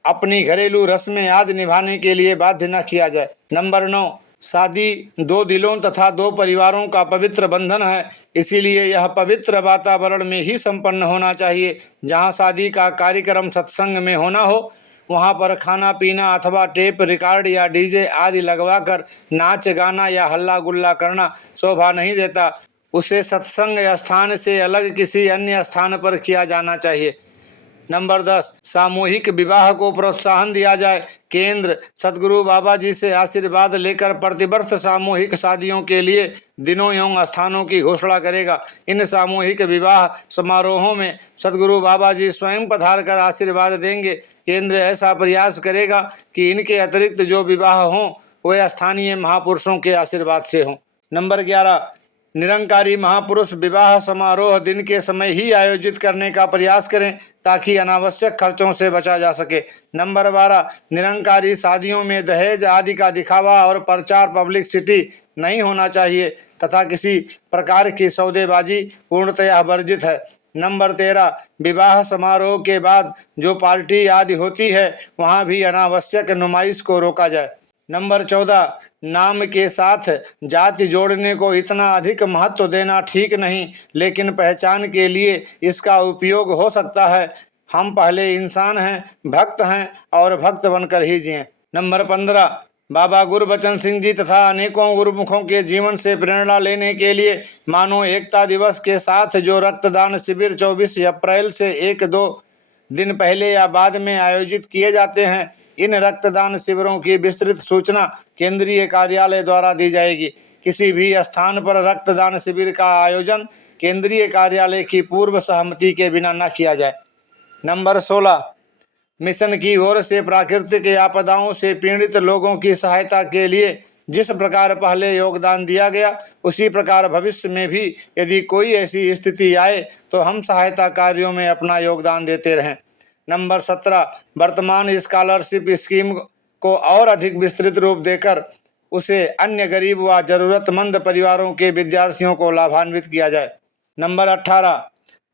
अपनी घरेलू रस्में आदि निभाने के लिए बाध्य न किया जाए। नंबर 9, शादी दो दिलों तथा दो परिवारों का पवित्र बंधन है, इसीलिए यह पवित्र वातावरण में ही संपन्न होना चाहिए। जहाँ शादी का कार्यक्रम सत्संग में होना हो, वहाँ पर खाना पीना अथवा टेप रिकॉर्ड या डीजे आदि लगवाकर नाच गाना या हल्ला गुल्ला करना शोभा नहीं देता। उसे सत्संग स्थान से अलग किसी अन्य स्थान पर किया जाना चाहिए। नंबर 10, सामूहिक विवाह को प्रोत्साहन दिया जाए। केंद्र सदगुरु बाबा जी से आशीर्वाद लेकर प्रतिवर्ष सामूहिक शादियों के लिए दिनों एवं स्थानों की घोषणा करेगा। इन सामूहिक विवाह समारोहों में सदगुरु बाबा जी स्वयं पधार कर आशीर्वाद देंगे। केंद्र ऐसा प्रयास करेगा कि इनके अतिरिक्त जो विवाह हों वे स्थानीय महापुरुषों के आशीर्वाद से हों। नंबर 11, निरंकारी महापुरुष विवाह समारोह दिन के समय ही आयोजित करने का प्रयास करें ताकि अनावश्यक खर्चों से बचा जा सके। नंबर 12, निरंकारी शादियों में दहेज आदि का दिखावा और प्रचार पब्लिसिटी नहीं होना चाहिए तथा किसी प्रकार की सौदेबाजी पूर्णतया वर्जित है। नंबर 13, विवाह समारोह के बाद जो पार्टी आदि होती है वहाँ भी अनावश्यक नुमाइश को रोका जाए। नंबर 14, नाम के साथ जाति जोड़ने को इतना अधिक महत्व देना ठीक नहीं, लेकिन पहचान के लिए इसका उपयोग हो सकता है। हम पहले इंसान हैं, भक्त हैं और भक्त बनकर ही जिएं। नंबर 15, बाबा गुरबचन सिंह जी तथा अनेकों गुरुमुखों के जीवन से प्रेरणा लेने के लिए मानव एकता दिवस के साथ जो रक्तदान शिविर 24 अप्रैल से 1-2 दिन पहले या बाद में आयोजित किए जाते हैं, इन रक्तदान शिविरों की विस्तृत सूचना केंद्रीय कार्यालय द्वारा दी जाएगी। किसी भी स्थान पर रक्तदान शिविर का आयोजन केंद्रीय कार्यालय की पूर्व सहमति के बिना न किया जाए। नंबर 16, मिशन की ओर से प्राकृतिक आपदाओं से पीड़ित लोगों की सहायता के लिए जिस प्रकार पहले योगदान दिया गया, उसी प्रकार भविष्य में भी यदि कोई ऐसी स्थिति आए तो हम सहायता कार्यों में अपना योगदान देते रहें। नंबर 17, वर्तमान स्कॉलरशिप स्कीम को और अधिक विस्तृत रूप देकर उसे अन्य गरीब व जरूरतमंद परिवारों के विद्यार्थियों को लाभान्वित किया जाए। नंबर 18,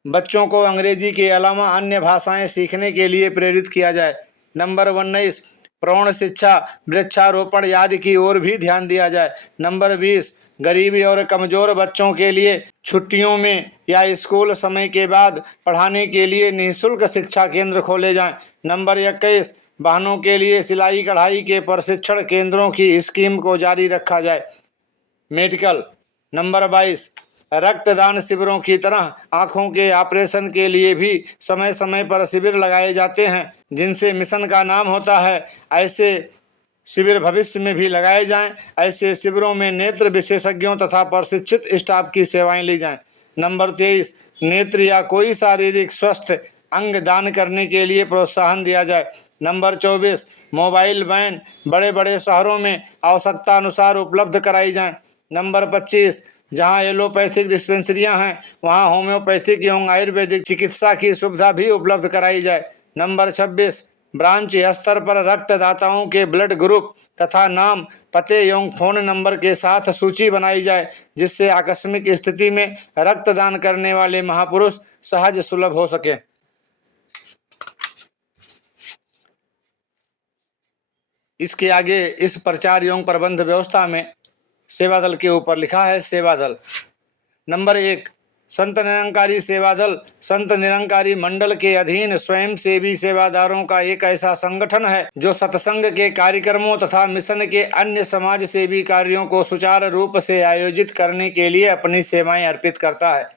बच्चों को अंग्रेजी के अलावा अन्य भाषाएं सीखने के लिए प्रेरित किया जाए। नंबर 19, प्रौढ़ शिक्षा, वृक्षारोपण आदि की ओर भी ध्यान दिया जाए। नंबर 20, गरीबी और कमज़ोर बच्चों के लिए छुट्टियों में या स्कूल समय के बाद पढ़ाने के लिए निःशुल्क शिक्षा केंद्र खोले जाएं। नंबर 21, वाहनों के लिए सिलाई कढ़ाई के प्रशिक्षण केंद्रों की स्कीम को जारी रखा जाए। मेडिकल। नंबर 22, रक्तदान शिविरों की तरह आँखों के ऑपरेशन के लिए भी समय समय पर शिविर लगाए जाते हैं, जिनसे मिशन का नाम होता है। ऐसे शिविर भविष्य में भी लगाए जाएं। ऐसे शिविरों में नेत्र विशेषज्ञों तथा प्रशिक्षित स्टाफ की सेवाएं ली जाएं। नंबर 23, नेत्र या कोई शारीरिक स्वस्थ अंग दान करने के लिए प्रोत्साहन दिया जाए। नंबर 24, मोबाइल वैन बड़े बड़े शहरों में आवश्यकता अनुसार उपलब्ध कराई जाएं। नंबर 25, जहां एलोपैथिक डिस्पेंसरियां हैं वहां होम्योपैथिक एवं आयुर्वेदिक चिकित्सा की सुविधा भी उपलब्ध कराई जाए। नंबर 26, ब्रांच स्तर पर रक्तदाताओं के ब्लड ग्रुप तथा नाम, पते एवं फोन नंबर के साथ सूची बनाई जाए, जिससे आकस्मिक स्थिति में रक्तदान करने वाले महापुरुष सहज सुलभ हो सके। इसके आगे इस प्रचार एवं प्रबंध व्यवस्था में सेवा दल के ऊपर लिखा है सेवा दल। नंबर 1, संत निरंकारी सेवा दल संत निरंकारी मंडल के अधीन स्वयंसेवी सेवादारों का एक ऐसा संगठन है जो सत्संग के कार्यक्रमों तथा मिशन के अन्य समाज सेवी कार्यों को सुचारू रूप से आयोजित करने के लिए अपनी सेवाएं अर्पित करता है।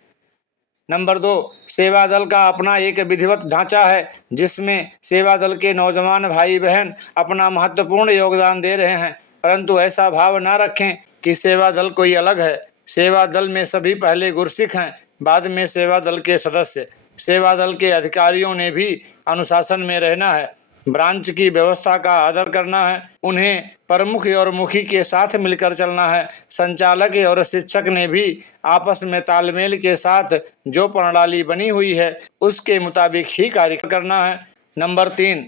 नंबर 2, सेवा दल का अपना एक विधिवत ढांचा है, जिसमें सेवा दल के नौजवान भाई बहन अपना महत्वपूर्ण योगदान दे रहे हैं, परंतु ऐसा भाव न रखें कि सेवा दल कोई अलग है। सेवा दल में सभी पहले गुरसिख हैं, बाद में सेवा दल के सदस्य। सेवा दल के अधिकारियों ने भी अनुशासन में रहना है, ब्रांच की व्यवस्था का आदर करना है, उन्हें प्रमुख और मुखी के साथ मिलकर चलना है। संचालक और शिक्षक ने भी आपस में तालमेल के साथ जो प्रणाली बनी हुई है उसके मुताबिक ही कार्य करना है। नंबर 3,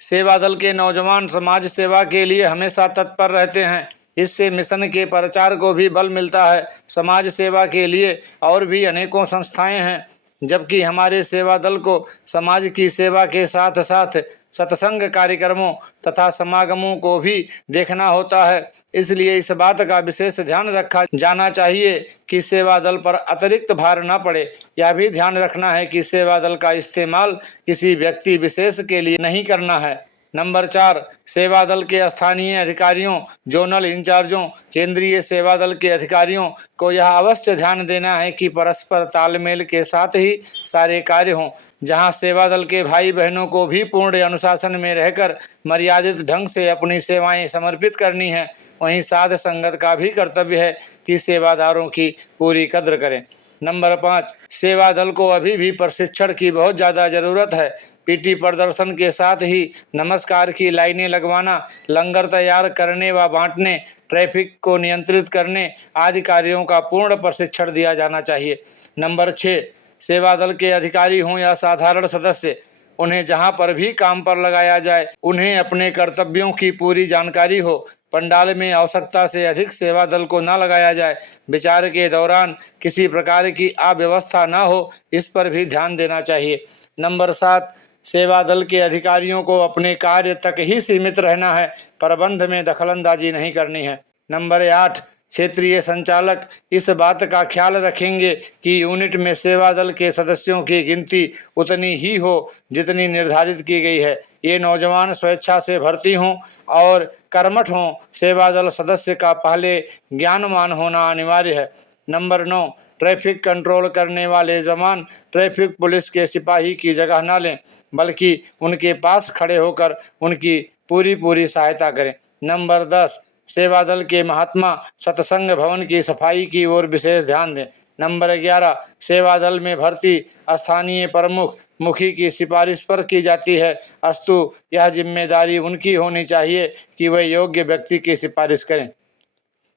सेवा दल के नौजवान समाज सेवा के लिए हमेशा तत्पर रहते हैं। इससे मिशन के प्रचार को भी बल मिलता है। समाज सेवा के लिए और भी अनेकों संस्थाएं हैं, जबकि हमारे सेवा दल को समाज की सेवा के साथ साथ सत्संग कार्यक्रमों तथा समागमों को भी देखना होता है। इसलिए इस बात का विशेष ध्यान रखा जाना चाहिए कि सेवा दल पर अतिरिक्त भार न पड़े। यह भी ध्यान रखना है कि सेवा दल का इस्तेमाल किसी व्यक्ति विशेष के लिए नहीं करना है। नंबर 4, सेवा दल के स्थानीय अधिकारियों, जोनल इंचार्जों, केंद्रीय सेवा दल के अधिकारियों को यह अवश्य ध्यान देना है कि परस्पर तालमेल के साथ ही सारे कार्य हों। जहां सेवा दल के भाई बहनों को भी पूर्ण अनुशासन में रहकर मर्यादित ढंग से अपनी सेवाएं समर्पित करनी है, वहीं साध संगत का भी कर्तव्य है कि सेवादारों की पूरी कद्र करें। नंबर 5, सेवा दल को अभी भी प्रशिक्षण की बहुत ज़्यादा ज़रूरत है। पीटी प्रदर्शन के साथ ही नमस्कार की लाइनें लगवाना, लंगर तैयार करने व बांटने, ट्रैफिक को नियंत्रित करने आदि कार्यों का पूर्ण प्रशिक्षण दिया जाना चाहिए। नंबर 6, सेवा दल के अधिकारी हों या साधारण सदस्य, उन्हें जहां पर भी काम पर लगाया जाए उन्हें अपने कर्तव्यों की पूरी जानकारी हो। पंडाल में आवश्यकता से अधिक सेवा दल को न लगाया जाए। विचार के दौरान किसी प्रकार की अव्यवस्था न हो, इस पर भी ध्यान देना चाहिए। नंबर 7, सेवा दल के अधिकारियों को अपने कार्य तक ही सीमित रहना है, प्रबंध में दखलंदाजी नहीं करनी है। नंबर 8, क्षेत्रीय संचालक इस बात का ख्याल रखेंगे कि यूनिट में सेवा दल के सदस्यों की गिनती उतनी ही हो जितनी निर्धारित की गई है। ये नौजवान स्वेच्छा से भर्ती हों और कर्मठ हों। सेवा दल सदस्य का पहले ज्ञानवान होना अनिवार्य है। नंबर 9, ट्रैफिक कंट्रोल करने वाले जवान ट्रैफिक पुलिस के सिपाही की जगह न लें, बल्कि उनके पास खड़े होकर उनकी पूरी सहायता करें। नंबर 10, सेवा दल के महात्मा सत्संग भवन की सफाई की ओर विशेष ध्यान दें। नंबर 11, सेवा दल में भर्ती स्थानीय प्रमुख मुखी की सिफारिश पर की जाती है, अस्तु यह जिम्मेदारी उनकी होनी चाहिए कि वह योग्य व्यक्ति की सिफारिश करें।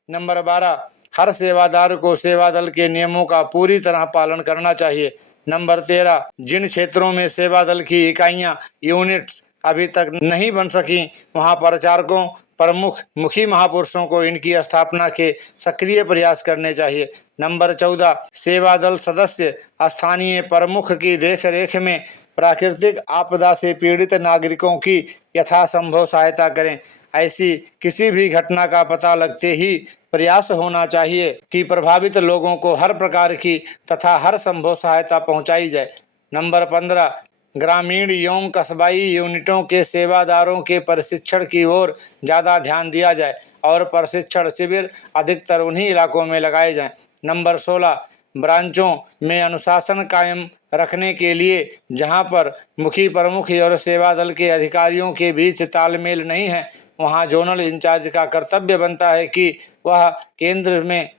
नंबर 12, हर सेवादार को सेवा दल के नियमों का पूरी तरह पालन करना चाहिए। नंबर 13, जिन क्षेत्रों में सेवा दल की इकाइयां यूनिट्स अभी तक नहीं बन सकी, वहां प्रचारकों प्रमुख मुखी महापुरुषों को इनकी स्थापना के सक्रिय प्रयास करने चाहिए। नंबर 14, सेवा दल सदस्य स्थानीय प्रमुख की देखरेख में प्राकृतिक आपदा से पीड़ित नागरिकों की यथासंभव सहायता करें। ऐसी किसी भी घटना का पता लगते ही प्रयास होना चाहिए कि प्रभावित लोगों को हर प्रकार की तथा हर संभव सहायता पहुंचाई जाए। नंबर 15, ग्रामीण एवं कस्बाई यूनिटों के सेवादारों के प्रशिक्षण की ओर ज़्यादा ध्यान दिया जाए और प्रशिक्षण शिविर अधिकतर उन्हीं इलाकों में लगाए जाएं। नंबर 16, ब्रांचों में अनुशासन कायम रखने के लिए जहां पर मुखी प्रमुख और सेवा दल के अधिकारियों के बीच तालमेल नहीं है, वहां जोनल इंचार्ज का कर्तव्य बनता है कि वह केंद्र में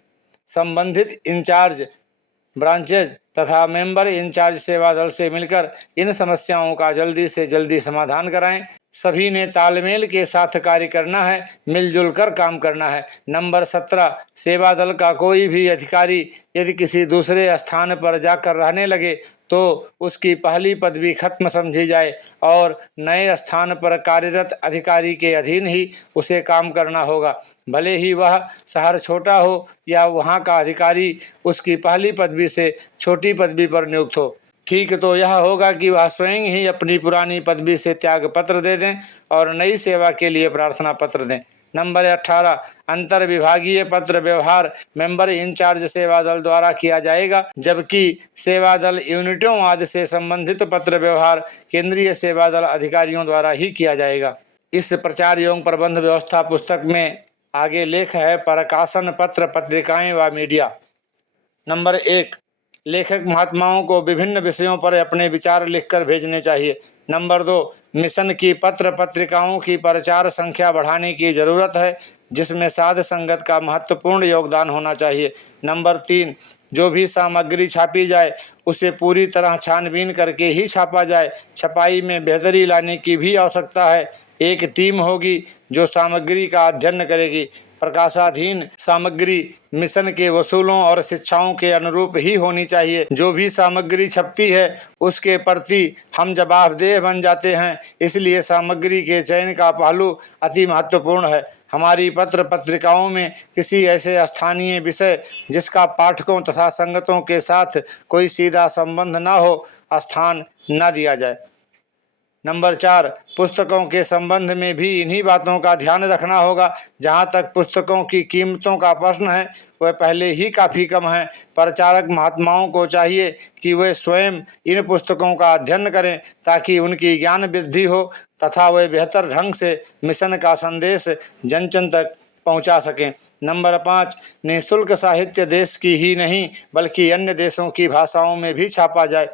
संबंधित इंचार्ज ब्रांचेज तथा मेंबर इंचार्ज सेवा दल से मिलकर इन समस्याओं का जल्दी से जल्दी समाधान कराएं। सभी ने तालमेल के साथ कार्य करना है, मिलजुल कर काम करना है। नंबर 17, सेवा दल का कोई भी अधिकारी यदि किसी दूसरे स्थान पर जाकर रहने लगे तो उसकी पहली पदवी खत्म समझी जाए और नए स्थान पर कार्यरत अधिकारी के अधीन ही उसे काम करना होगा, भले ही वह शहर छोटा हो या वहाँ का अधिकारी उसकी पहली पदवी से छोटी पदवी पर नियुक्त हो। ठीक तो यह होगा कि वह स्वयं ही अपनी पुरानी पदवी से त्याग पत्र दे दें और नई सेवा के लिए प्रार्थना पत्र दें। नंबर 18, अंतर विभागीय पत्र व्यवहार मेंबर इंचार्ज सेवा दल द्वारा किया जाएगा, जबकि सेवा दल यूनिटों आदि से संबंधित पत्र व्यवहार केंद्रीय सेवा दल अधिकारियों द्वारा ही किया जाएगा। इस प्रचार एवं प्रबंध व्यवस्था पुस्तक में आगे लेख है प्रकाशन पत्र, पत्रिकाएं व मीडिया। नंबर 1, लेखक महात्माओं को विभिन्न विषयों पर अपने विचार लिखकर भेजने चाहिए। नंबर 2, मिशन की पत्र पत्रिकाओं की प्रचार संख्या बढ़ाने की जरूरत है, जिसमें साध संगत का महत्वपूर्ण योगदान होना चाहिए। नंबर 3, जो भी सामग्री छापी जाए उसे पूरी तरह छानबीन करके ही छापा जाए। छपाई में बेहतरी लाने की भी आवश्यकता है। एक टीम होगी जो सामग्री का अध्ययन करेगी। प्रकाशाधीन सामग्री मिशन के वसूलों और शिक्षाओं के अनुरूप ही होनी चाहिए। जो भी सामग्री छपती है उसके प्रति हम जवाबदेह बन जाते हैं, इसलिए सामग्री के चयन का पहलू अति महत्वपूर्ण है। हमारी पत्र पत्रिकाओं में किसी ऐसे स्थानीय विषय जिसका पाठकों तथा संगतों के साथ कोई सीधा संबंध न हो, स्थान न दिया जाए। नंबर 4, पुस्तकों के संबंध में भी इन्हीं बातों का ध्यान रखना होगा। जहाँ तक पुस्तकों की कीमतों का प्रश्न है, वह पहले ही काफ़ी कम है। प्रचारक महात्माओं को चाहिए कि वे स्वयं इन पुस्तकों का अध्ययन करें ताकि उनकी ज्ञान वृद्धि हो तथा वे बेहतर ढंग से मिशन का संदेश जन जन तक पहुँचा सकें। नंबर 5, निःशुल्क साहित्य देश की ही नहीं बल्कि अन्य देशों की भाषाओं में भी छापा जाए,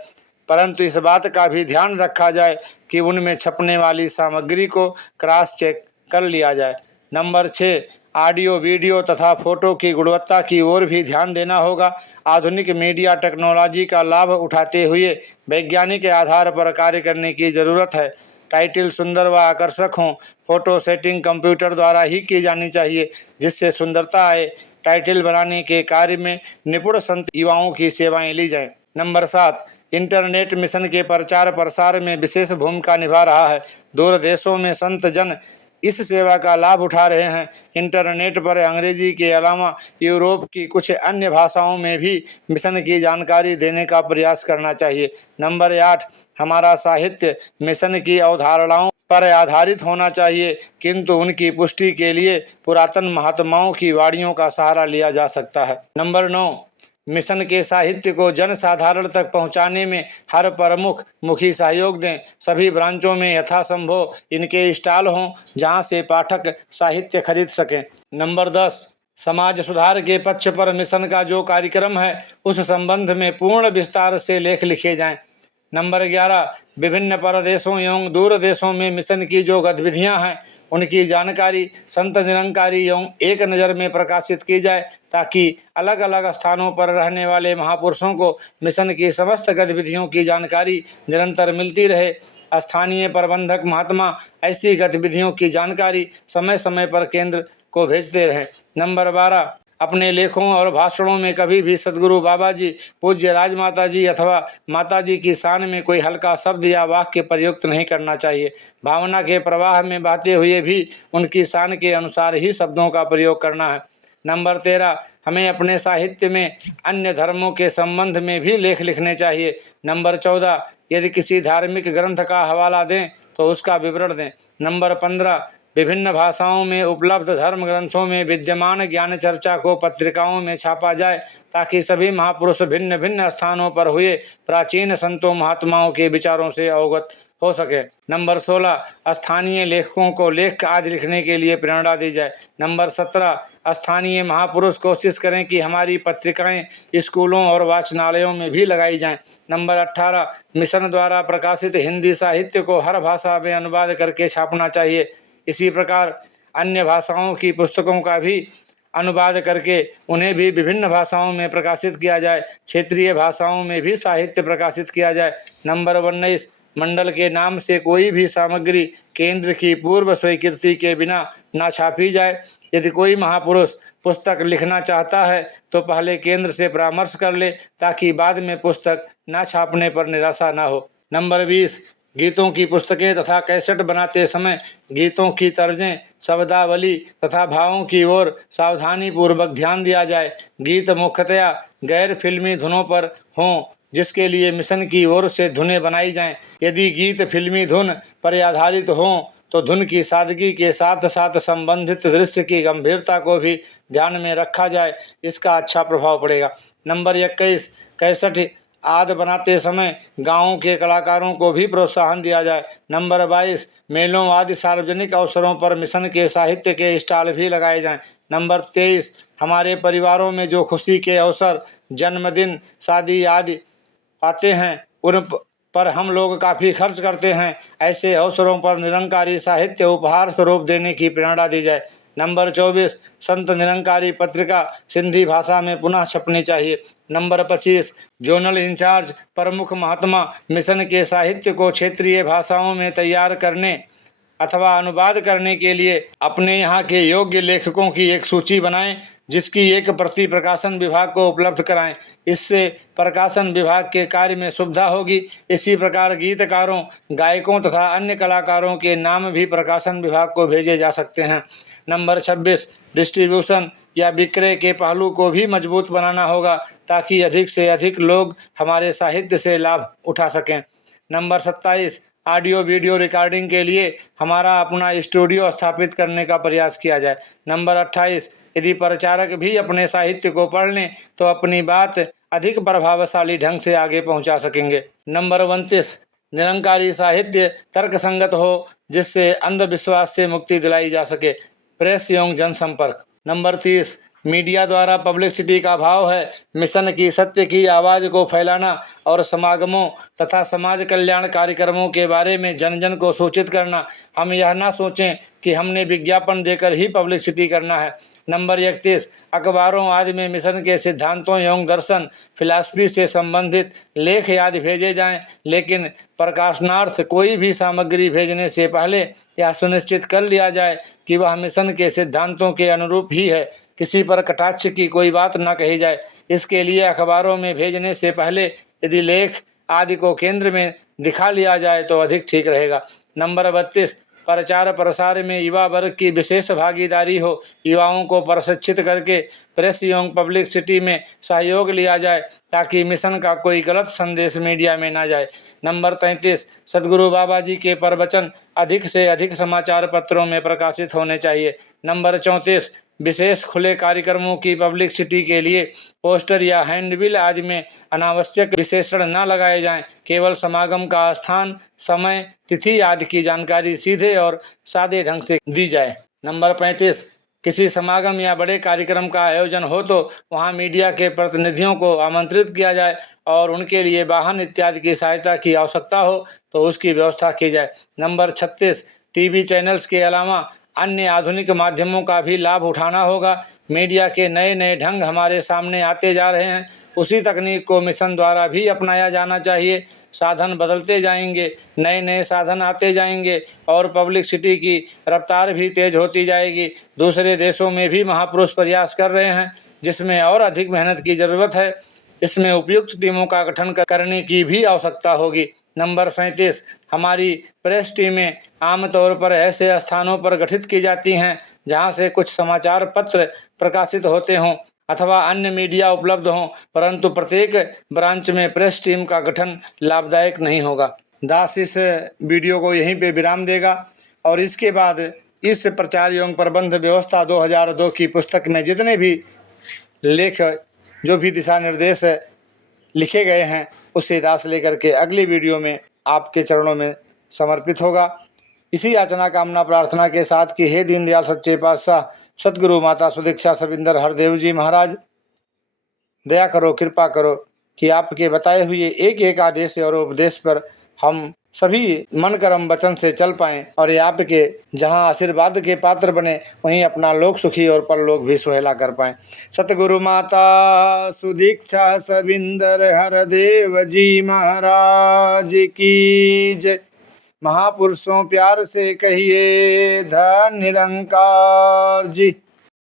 परंतु इस बात का भी ध्यान रखा जाए कि उनमें छपने वाली सामग्री को क्रॉस चेक कर लिया जाए। नंबर 6, ऑडियो वीडियो तथा फोटो की गुणवत्ता की ओर भी ध्यान देना होगा। आधुनिक मीडिया टेक्नोलॉजी का लाभ उठाते हुए वैज्ञानिक आधार पर कार्य करने की ज़रूरत है। टाइटल सुंदर व आकर्षक हों। फोटो सेटिंग कंप्यूटर द्वारा ही की जानी चाहिए जिससे सुंदरता आए। टाइटल बनाने के कार्य में निपुण संत युवाओं की सेवाएं ली जाएं। नंबर 7, इंटरनेट मिशन के प्रचार प्रसार में विशेष भूमिका निभा रहा है। दूर देशों में संत जन इस सेवा का लाभ उठा रहे हैं। इंटरनेट पर अंग्रेजी के अलावा यूरोप की कुछ अन्य भाषाओं में भी मिशन की जानकारी देने का प्रयास करना चाहिए। नंबर 8, हमारा साहित्य मिशन की अवधारणाओं पर आधारित होना चाहिए, किंतु उनकी पुष्टि के लिए पुरातन महात्माओं की वाणियों का सहारा लिया जा सकता है। नंबर 9, मिशन के साहित्य को जन साधारण तक पहुंचाने में हर प्रमुख मुखी सहयोग दें। सभी ब्रांचों में यथासंभव इनके स्टॉल हों जहां से पाठक साहित्य खरीद सकें। नंबर 10, समाज सुधार के पक्ष पर मिशन का जो कार्यक्रम है उस संबंध में पूर्ण विस्तार से लेख लिखे जाएं। नंबर 11, विभिन्न परदेशों एवं दूर देशों में मिशन की जो गतिविधियां हैं उनकी जानकारी संत निरंकारी एवं एक नज़र में प्रकाशित की जाए ताकि अलग अलग स्थानों पर रहने वाले महापुरुषों को मिशन की समस्त गतिविधियों की जानकारी निरंतर मिलती रहे। स्थानीय प्रबंधक महात्मा ऐसी गतिविधियों की जानकारी समय समय पर केंद्र को भेजते रहें। नंबर 12, अपने लेखों और भाषणों में कभी भी सद्गुरु बाबा जी, पूज्य राजमाता जी अथवा माता जी की शान में कोई हल्का शब्द या वाक्य प्रयुक्त नहीं करना चाहिए। भावना के प्रवाह में बहते हुए भी उनकी शान के अनुसार ही शब्दों का प्रयोग करना है। नंबर 13, हमें अपने साहित्य में अन्य धर्मों के संबंध में भी लेख लिखने चाहिए। नंबर 14, यदि किसी धार्मिक ग्रंथ का हवाला दें तो उसका विवरण दें। नंबर 15, विभिन्न भाषाओं में उपलब्ध धर्म ग्रंथों में विद्यमान ज्ञान चर्चा को पत्रिकाओं में छापा जाए ताकि सभी महापुरुष भिन्न भिन्न स्थानों पर हुए प्राचीन संतों महात्माओं के विचारों से अवगत हो सके। नंबर 16, स्थानीय लेखकों को लेख आदि लिखने के लिए प्रेरणा दी जाए। नंबर 17, स्थानीय महापुरुष कोशिश करें कि हमारी पत्रिकाएं स्कूलों और वाचनालयों में भी लगाई जाएं। नंबर 18, मिशन द्वारा प्रकाशित हिंदी साहित्य को हर भाषा में अनुवाद करके छापना चाहिए। इसी प्रकार अन्य भाषाओं की पुस्तकों का भी अनुवाद करके उन्हें भी विभिन्न भाषाओं में प्रकाशित किया जाए। क्षेत्रीय भाषाओं में भी साहित्य प्रकाशित किया जाए। नंबर 19, मंडल के नाम से कोई भी सामग्री केंद्र की पूर्व स्वीकृति के बिना ना छापी जाए। यदि कोई महापुरुष पुस्तक लिखना चाहता है तो पहले केंद्र से परामर्श कर ले, ताकि बाद में पुस्तक ना छापने पर निराशा ना हो। नंबर 20, गीतों की पुस्तकें तथा कैसेट बनाते समय गीतों की तर्जें, शब्दावली तथा भावों की ओर सावधानी पूर्वक ध्यान दिया जाए। गीत मुख्यतया गैर फिल्मी धुनों पर हों, जिसके लिए मिशन की ओर से धुनें बनाई जाएं। यदि गीत फिल्मी धुन पर आधारित हों तो धुन की सादगी के साथ साथ संबंधित दृश्य की गंभीरता को भी ध्यान में रखा जाए, इसका अच्छा प्रभाव पड़ेगा। नंबर 21, कैसेट आदि बनाते समय गाँवों के कलाकारों को भी प्रोत्साहन दिया जाए। नंबर 22, मेलों आदि सार्वजनिक अवसरों पर मिशन के साहित्य के स्टॉल भी लगाए जाएं। नंबर 23, हमारे परिवारों में जो खुशी के अवसर, जन्मदिन, शादी आदि आते हैं उन पर हम लोग काफ़ी खर्च करते हैं। ऐसे अवसरों पर निरंकारी साहित्य उपहार स्वरूप देने की प्रेरणा दी जाए। नंबर 24, संत निरंकारी पत्रिका सिंधी भाषा में पुनः छपनी चाहिए। नंबर 25, जोनल इंचार्ज प्रमुख महात्मा मिशन के साहित्य को क्षेत्रीय भाषाओं में तैयार करने अथवा अनुवाद करने के लिए अपने यहाँ के योग्य लेखकों की एक सूची बनाएं, जिसकी एक प्रति प्रकाशन विभाग को उपलब्ध कराएं। इससे प्रकाशन विभाग के कार्य में सुविधा होगी। इसी प्रकार गीतकारों, गायकों तथा अन्य कलाकारों के नाम भी प्रकाशन विभाग को भेजे जा सकते हैं। नंबर 26, डिस्ट्रीब्यूशन या विक्रय के पहलू को भी मजबूत बनाना होगा, ताकि अधिक से अधिक लोग हमारे साहित्य से लाभ उठा सकें। नंबर 27, ऑडियो वीडियो रिकॉर्डिंग के लिए हमारा अपना स्टूडियो स्थापित करने का प्रयास किया जाए। नंबर 28, यदि प्रचारक भी अपने साहित्य को पढ़ लें तो अपनी बात अधिक प्रभावशाली ढंग से आगे पहुंचा सकेंगे। नंबर 29, निरंकारी साहित्य तर्कसंगत हो, जिससे अंधविश्वास से मुक्ति दिलाई जा सके। प्रेस एवं जनसंपर्क। नंबर 30, मीडिया द्वारा पब्लिसिटी का भाव है मिशन की सत्य की आवाज़ को फैलाना और समागमों तथा समाज कल्याण कार्यक्रमों के बारे में जन जन को सूचित करना। हम यह ना सोचें कि हमने विज्ञापन देकर ही पब्लिसिटी करना है। नंबर 31, अखबारों आदि में मिशन के सिद्धांतों एवं दर्शन, फिलॉसफी से संबंधित लेख आदि भेजे जाएं, लेकिन प्रकाशनार्थ कोई भी सामग्री भेजने से पहले यह सुनिश्चित कर लिया जाए कि वह मिशन के सिद्धांतों के अनुरूप ही है। किसी पर कटाक्ष की कोई बात न कही जाए। इसके लिए अखबारों में भेजने से पहले यदि लेख आदि को केंद्र में दिखा लिया जाए तो अधिक ठीक रहेगा। नंबर 32, प्रचार प्रसार में युवा वर्ग की विशेष भागीदारी हो। युवाओं को प्रशिक्षित करके प्रेस एवं पब्लिसिटी में सहयोग लिया जाए, ताकि मिशन का कोई गलत संदेश मीडिया में ना जाए। नंबर 33, सद्गुरु बाबा जी के प्रवचन अधिक से अधिक समाचार पत्रों में प्रकाशित होने चाहिए। नंबर 34, विशेष खुले कार्यक्रमों की पब्लिसिटी के लिए पोस्टर या हैंडबिल आदि में अनावश्यक विशेषण न लगाए जाएं। केवल समागम का स्थान, समय, तिथि आदि की जानकारी सीधे और सादे ढंग से दी जाए। नंबर 35, किसी समागम या बड़े कार्यक्रम का आयोजन हो तो वहां मीडिया के प्रतिनिधियों को आमंत्रित किया जाए और उनके लिए वाहन इत्यादि की सहायता की आवश्यकता हो तो उसकी व्यवस्था की जाए। नंबर 36, टीवी चैनल्स के अलावा अन्य आधुनिक माध्यमों का भी लाभ उठाना होगा। मीडिया के नए नए ढंग हमारे सामने आते जा रहे हैं, उसी तकनीक को मिशन द्वारा भी अपनाया जाना चाहिए। साधन बदलते जाएंगे, नए नए साधन आते जाएंगे और पब्लिसिटी की रफ्तार भी तेज होती जाएगी। दूसरे देशों में भी महापुरुष प्रयास कर रहे हैं, जिसमें और अधिक मेहनत की ज़रूरत है। इसमें उपयुक्त टीमों का गठन करने की भी आवश्यकता होगी। नंबर 37, हमारी प्रेस टीमें आमतौर पर ऐसे स्थानों पर गठित की जाती हैं जहां से कुछ समाचार पत्र प्रकाशित होते हों अथवा अन्य मीडिया उपलब्ध हों, परंतु प्रत्येक ब्रांच में प्रेस टीम का गठन लाभदायक नहीं होगा। दास इस वीडियो को यहीं पे विराम देगा और इसके बाद इस प्रचार एवं प्रबंध व्यवस्था 2002 की पुस्तक में जितने भी लेख जो भी दिशा निर्देश लिखे गए हैं उससे दास लेकर के अगली वीडियो में आपके चरणों में समर्पित होगा। इसी याचना कामना प्रार्थना के साथ कि हे दीनदयाल सच्चे पातशाह सतगुरु माता सुदीक्षा सविंदर हरदेव जी महाराज, दया करो, कृपा करो कि आपके बताए हुए एक एक आदेश और उपदेश पर हम सभी मन कर्म वचन से चल पाएं और ये आपके जहां आशीर्वाद के पात्र बने वहीं अपना लोक सुखी और परलोक भी सुहेला कर पाएं। सतगुरु माता सुदीक्षा सविंदर हरदेव जी महाराज की जय। महापुरुषों प्यार से कहिए धन निरंकार जी।